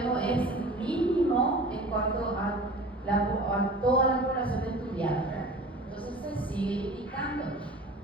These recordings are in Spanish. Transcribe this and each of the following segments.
vemos es mínimo en cuanto a toda la población estudiada, ¿verdad? Entonces se sigue indicando.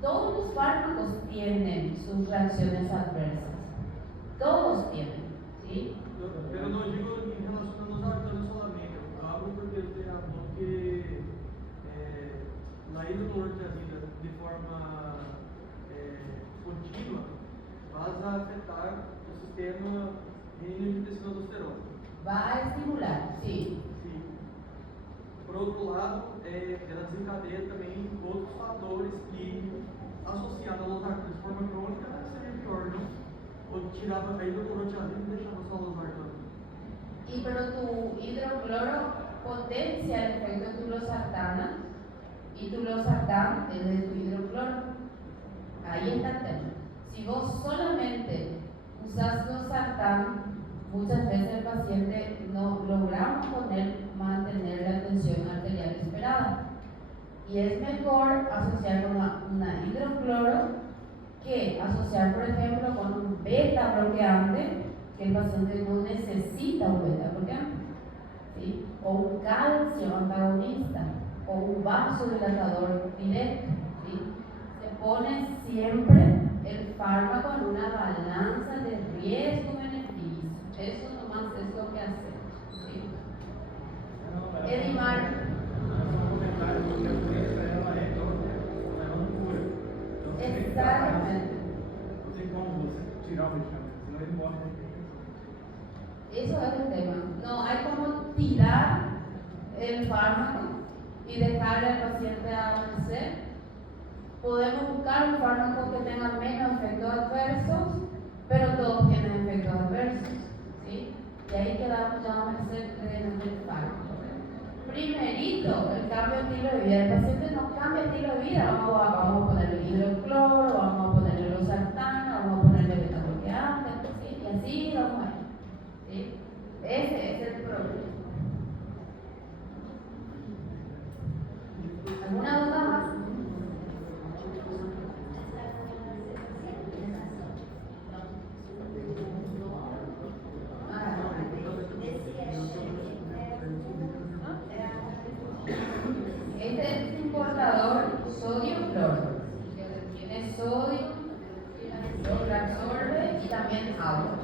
Todos los fármacos tienen sus reacciones adversas. Todos tienen, ¿sí? Pero no digo em relação a los arcanos solamente. Eu hablo porque usted habló que la hidroclorotiazida de forma contínua vai afetar o sistema renin-angiotensina-aldosterona. Va a estimular, sí. Sim. Por outro lado, ela desencadeia também outros fatores que, associados aos arcanos de forma crônica, seria pior, não? Ou tirava a hidroclorotiazida e deixava só los arcanos. Pero tu hidrocloro potencia el efecto de tu losartana y tu losartán es de tu hidrocloro. Ahí está el tema. Si vos solamente usas losartán, muchas veces el paciente no logramos con él mantener la tensión arterial esperada. Y es mejor asociar con una hidrocloro que asociar, por ejemplo, con un beta bloqueante, que el paciente no necesita un beta bloqueante, ¿sí? O un calcio antagonista, o un vasodilatador directo, ¿sí? Se pone siempre el fármaco en una balanza de riesgo-beneficio. Eso nomás es lo que hacemos, ¿sí? Edimar. Exactamente. Não tem como você tirar o medicamento, senão ele morre. Eso es el tema. No hay como tirar el fármaco y dejarle al paciente avanzar. Podemos buscar un fármaco que tenga menos efectos adversos, pero todos tienen efectos adversos, ¿sí? Y ahí quedamos ya a merced del fármaco. Primerito, el cambio de estilo de vida. El paciente no cambia de estilo de vida. Vamos a ponerle hidrocloro, vamos a ponerle losartana, vamos a ponerle beta bloqueante, ¿sí? Y así vamos a ir, ¿sí? Ese es el problema. ¿Alguna duda más? Este es un portador sodio-cloro, que tiene sodio, lo absorbe y también agua.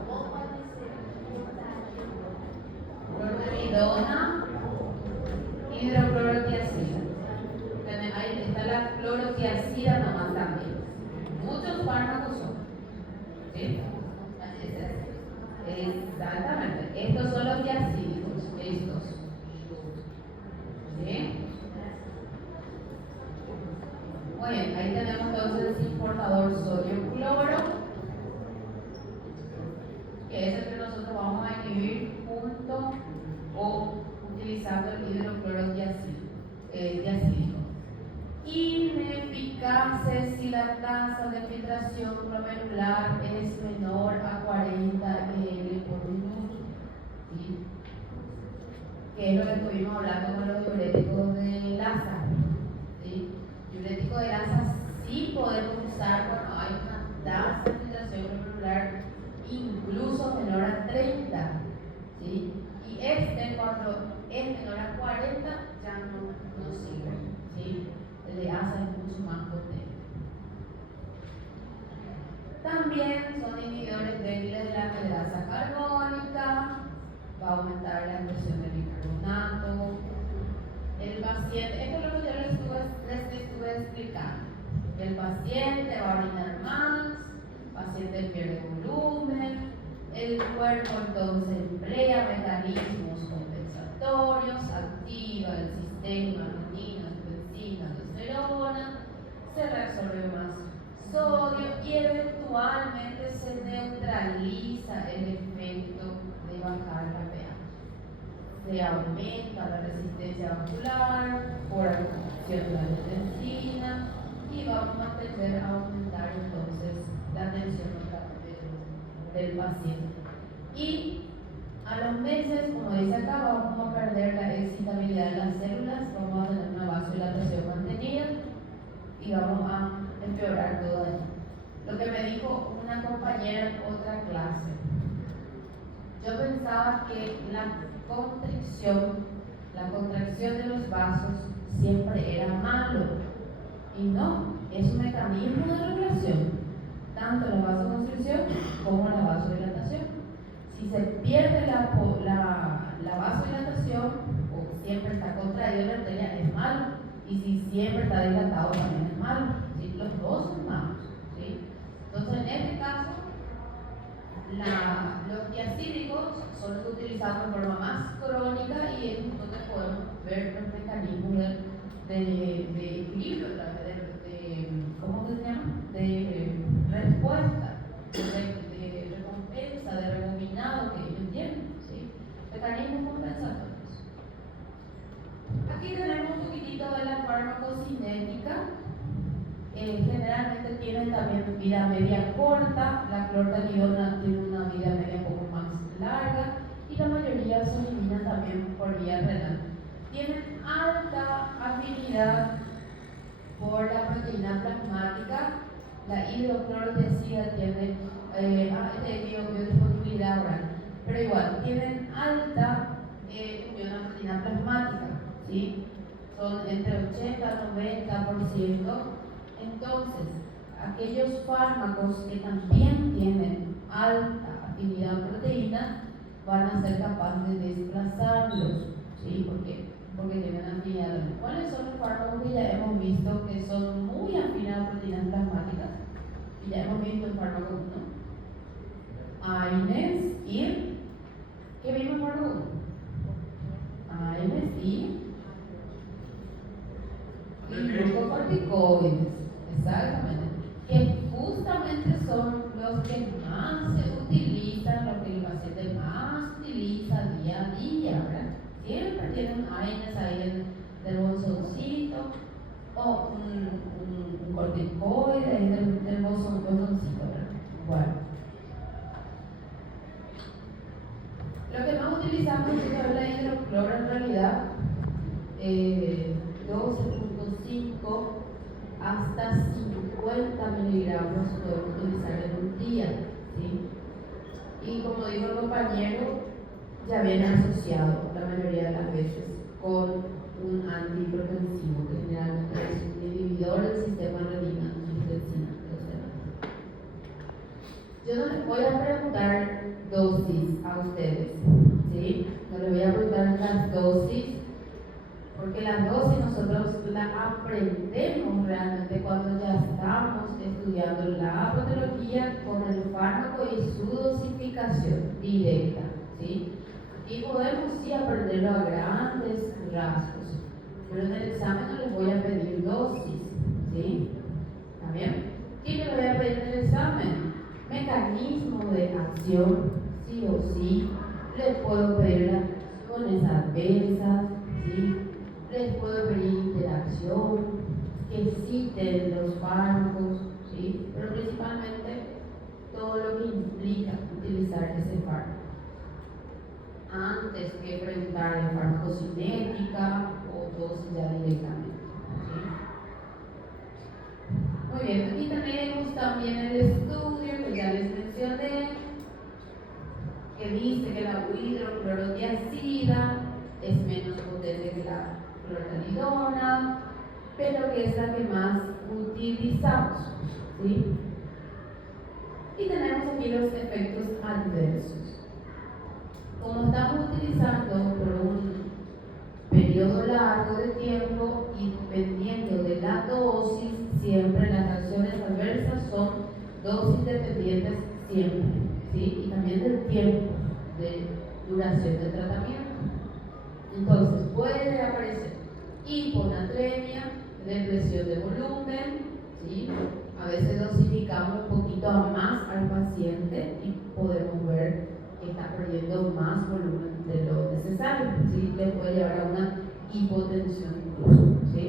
Clorpepridona, hidroclorotiazida. Ahí está la clorotiazida nomás también. Muchos fármacos son, ¿sí? Así es. Exactamente. Estos son los tiazídicos, estos. ¿Sí? Muy bien, ahí tenemos entonces el portador sodio-cloro, que es el que nosotros vamos a inhibir junto o utilizando el hidroclorotiazídico. Ineficaces si la tasa de filtración glomerular es menor a 40 ml por minuto, ¿sí? Que es lo que estuvimos hablando con los diuréticos de Lassa, ¿sí? Diurético de Lassa sí podemos usar cuando hay una tasa de filtración glomerular incluso menor a 30, ¿sí? Y cuando es menor a 40 ya no sirve, ¿sí? El de ASA es mucho más potente. También son inhibidores débiles de la anhidrasa carbónica, va a aumentar la expresión de bicarbonato. El paciente, esto es lo que yo les estuve explicando. El paciente va a orinar más, el paciente pierde volumen, el cuerpo entonces emplea mecanismos compensatorios, activa el sistema renina, angiotensina, aldosterona, se reabsorbe más sodio y eventualmente se neutraliza el efecto de bajar la pH. Se aumenta la resistencia vascular por acumulación de la angiotensina y vamos a tender a aumentar entonces la tensión del paciente. Y a los meses, como dice acá, vamos a perder la excitabilidad de las células, vamos a tener una vasodilatación mantenida y vamos a empeorar todo esto. Lo que me dijo una compañera en otra clase, yo pensaba pensaba que la contracción de los vasos siempre era malo. Y no, es un mecanismo de regulación, tanto la vasoconstricción como la vasodilatación. Si se pierde la vasodilatación o siempre está contraído la arteria, es malo. Y si siempre está dilatado, también es malo. ¿Sí? Los dos son malos. ¿Sí? Entonces, en este caso, los diacídicos son los utilizados de forma más crónica y es donde podemos ver los mecanismos de equilibrio, ¿cómo se llama? De respuesta, de recompensa, de rebobinado que ellos tienen, ¿sí? Mecanismos compensatorios. Aquí tenemos un poquitito de la farmacocinética. Generalmente tienen también vida media corta, la clortalidona tiene una vida media un poco más larga y la mayoría se eliminan también por vía renal. Tienen alta afinidad por la proteína plasmática, la hidroclorotiazida tiene biodisponibilidad oral, pero igual tienen alta unión a proteína plasmática, ¿sí? Son entre 80 y 90%. Entonces, aquellos fármacos que también tienen alta afinidad a proteína van a ser capaces de desplazarlos, ¿sí? Porque tienen afinidad. ¿Cuáles son los fármacos que ya hemos visto que son muy afinados a proteínas plasmáticas? Y ya hemos visto el fármaco 1. AINES y... ¿Qué vimos el fármaco 1? AINES y glucocorticoides. Exactamente, que justamente son los que más se utilizan, los que el paciente más utiliza día a día, ¿verdad? Siempre tienen AINES ahí del bolsoncito o un corticoide ahí del bolsoncito, ¿verdad? Bueno, lo que más utilizamos es la hidrocloro en realidad, 12.5 hasta 50 miligramos podemos utilizar en un día, ¿sí? Y como dijo el compañero, ya viene asociado la mayoría de las veces con un antihipertensivo, que generalmente es un inhibidor del sistema renina-angiotensina. Yo no les voy a preguntar dosis a ustedes, ¿sí? No les voy a preguntar las dosis, porque las dosis nosotros las aprendemos realmente cuando ya estamos estudiando la patología con el fármaco y su dosificación directa, ¿sí? Y podemos sí aprenderlo a grandes rasgos, pero en el examen no les voy a pedir dosis, ¿sí? ¿Está bien? ¿Qué les voy a pedir en el examen? Mecanismo de acción, sí o sí. Les puedo pedir las reacciones adversas, ¿sí? Les puedo pedir interacción, que citen los fármacos, ¿sí? Pero principalmente todo lo que implica utilizar ese fármaco. Antes que preguntar de farmacocinética o dosis ya directamente, ¿sí? Muy bien, aquí tenemos también el estudio que ya les mencioné, que dice que la hidroclorotiazida es menos potente que la clortalidona, pero que es la que más utilizamos, ¿sí? Y tenemos aquí los efectos adversos. Como estamos utilizando por un periodo largo de tiempo y dependiendo de la dosis, siempre las reacciones adversas son dosis dependientes siempre, ¿sí? Y también del tiempo de duración del tratamiento. Entonces puede aparecer hiponatremia, depresión de volumen, ¿sí? A veces dosificamos un poquito más al paciente y podemos ver que está perdiendo más volumen de lo necesario, ¿sí? Le puede llevar a una hipotensión incluso, ¿sí?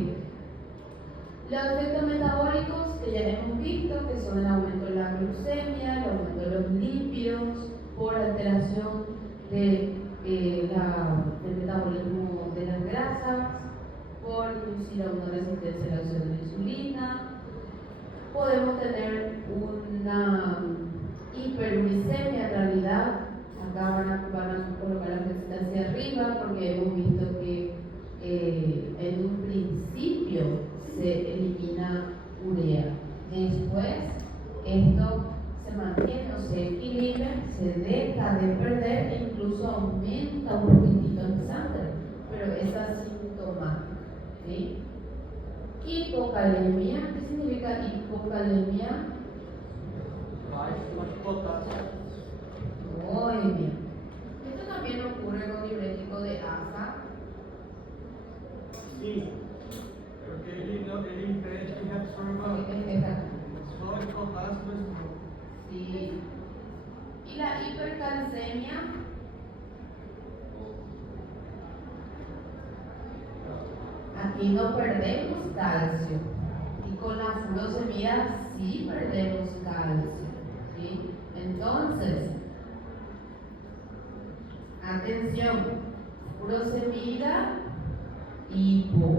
Los efectos metabólicos que ya hemos visto, que son el aumento de la glucemia, el aumento de los lípidos, por alteración del metabolismo de las grasas, por inducir a una resistencia a la acción de la insulina. Podemos tener una hiperuricemia en realidad. Acá van a después esto se mantiene o se equilibra, se deja de perder e incluso aumenta un poquitito en sangre, pero es asintomático, ¿sí? Hipocalemia, ¿qué significa hipocalemia? Baixo de potasio. Muy bien. Esto también ocurre con diurético de asa. Sim, porque ele impede que reabsorba só o potássio do estômago. Sí. Y la hipercalcemia, aquí no perdemos calcio. Y con la furosemida sí perdemos calcio. ¿Sí? Entonces, atención, furosemida, hipo,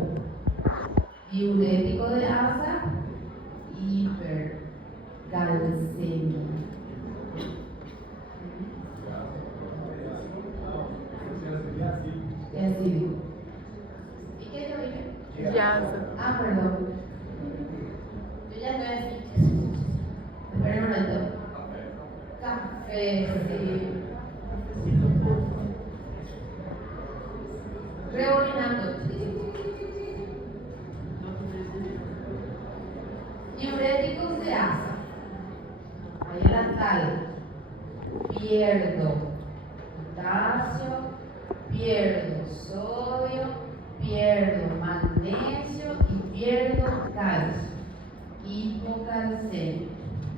diurético de asa, hipercalcemia. Y así digo. ¿Y qué yo dije? Yasa. Ah, perdón. Yo ya estoy así. Espera un momento. Café, sí. Reorinando. Diuréticos de asa. Ahí la tal. Pierdo potasio, pierdo sodio, pierdo magnesio y pierdo calcio. Hipocalcemia.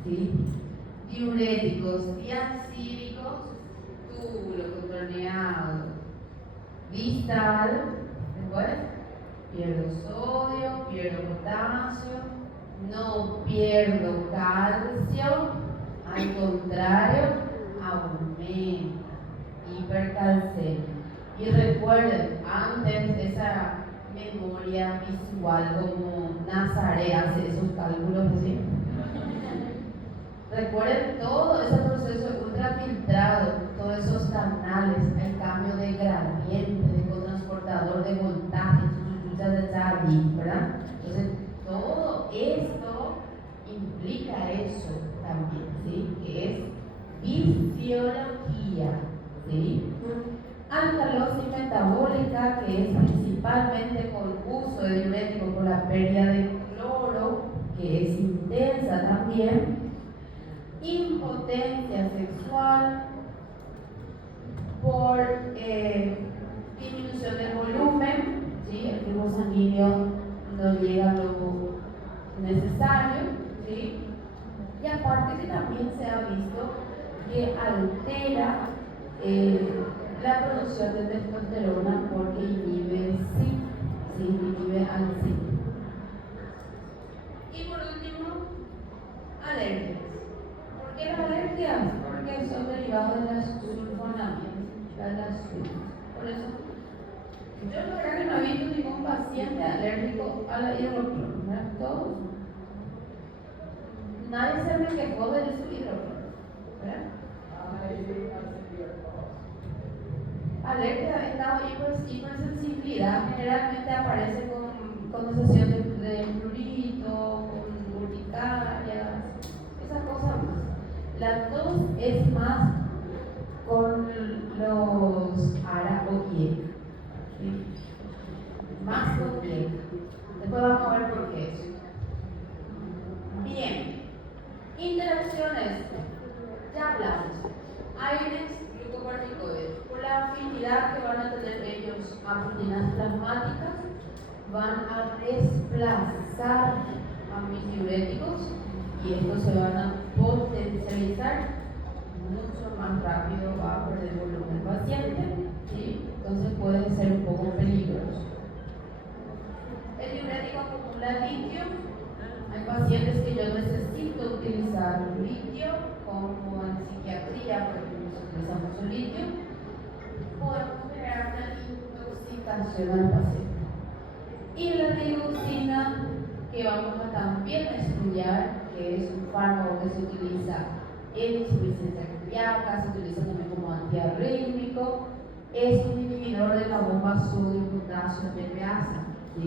¿Sí? Diuréticos diacídicos, túbulo contorneado, distal, después pierdo sodio, pierdo potasio, no pierdo calcio, al contrario, aumenta, hipercalcemia. Y recuerden, antes esa memoria visual como Nazaret hace esos cálculos así. Recuerden todo ese proceso ultrafiltrado, todos esos canales, el cambio de gradiente, de cotransportador de voltaje, chuchuchucha de Charlie, ¿verdad? Entonces, todo esto implica eso también, ¿sí? Que es fisiología, ¿sí? Alcalosis metabólica, que es principalmente con uso de diurético por la pérdida de cloro, que es intensa también. Impotencia sexual por disminución del volumen, ¿sí? El flujo sanguíneo no llega a lo necesario, ¿sí? Y aparte que también se ha visto que altera la producción de testosterona porque inhibe inhibe al ciclo. Y por último, alergias. ¿Por qué las alergias? Porque son derivadas de las sulfonamias, de las sulfas. Por eso, yo la verdad que no he visto ningún paciente alérgico a la hidrocloro, ¿verdad? Todos. Nadie se me quejó del hidrocloro, ¿verdad? Alergia, estado hipersensibilidad, generalmente aparece con condensación de fluorito, con urticarias, esas cosas más. La tos es más con los ara o hiel, ¿sí? Más con hiel. Después vamos a ver por qué eso. Bien, interacciones, ya hablamos. Aires glucocorticoides, por la afinidad que van a tener ellos a proteínas plasmáticas, van a desplazar a mis diuréticos y estos se van a potencializar mucho más rápido, va a perder volumen el paciente, ¿sí? Entonces puede ser un poco peligroso. El diurético acumula litio. Hay pacientes que yo necesito utilizar litio, como en psiquiatría, porque nos utilizamos mucho litio, podemos generar una intoxicación al paciente. Y la digoxina, que vamos a también estudiar, que es un fármaco que se utiliza en insuficiencia cardíaca, se utiliza también como antiarrítmico, es un inhibidor de la bomba sodio-potasio TPasa, ¿sí?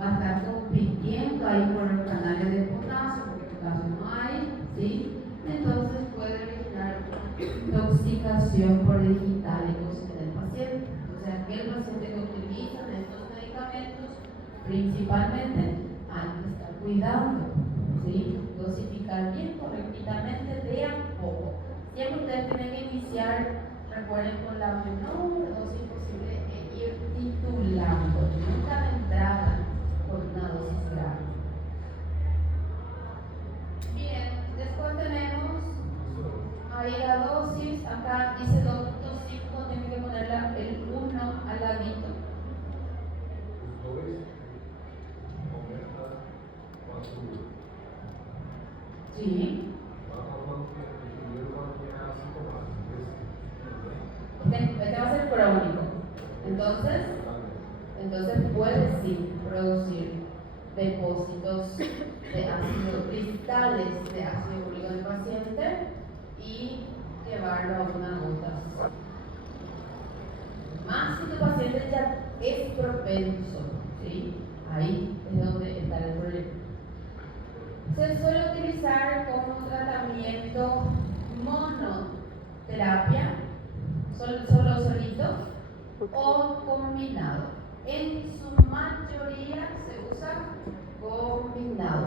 Va a estar compitiendo ahí por los canales de potasio, porque potasio no hay. intervención por digitales en el paciente. O sea, que el paciente que utiliza estos medicamentos principalmente hay que estar cuidando, ¿sí? Dosificar bien correctamente de a poco. Siempre ustedes tienen que iniciar, recuerden, con la menor dosis posible e ir titulando, nunca de entrada con una dosis grave. Bien, después tenemos ahí la dosis, acá dice 2.5, tienen que ponerla el 1 al ladito. Sí. Este va a ser crónico. Entonces puede sí producir depósitos de ácido, cristales de ácido úrico en el paciente y llevarlo a una gota. Más si tu paciente ya es propenso, ¿sí? Ahí es donde está el problema. Se suele utilizar como tratamiento monoterapia, solo solito, o combinado. En su mayoría se usa combinado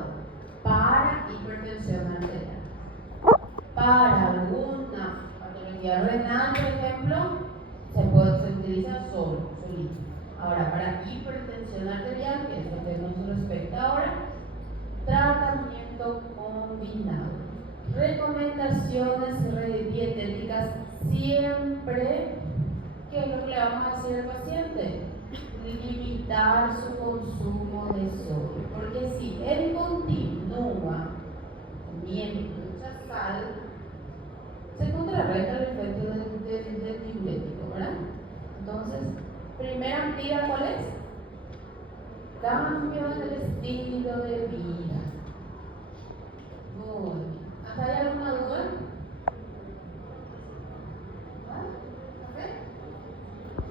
para hipertensión arterial. Para alguna patología renal, por ejemplo, se utiliza solito. Ahora, para hipertensión arterial, que es lo que nos respecta ahora, tratamiento combinado. Recomendaciones dietéticas siempre, ¿qué es lo que le vamos a decir al paciente? Limitar su consumo de sodio, porque si él continúa comiendo mucha sal, se contrarresta el efecto del diurético, ¿verdad? Entonces, primera medida, ¿cuál es? Cambio en el estilo de vida.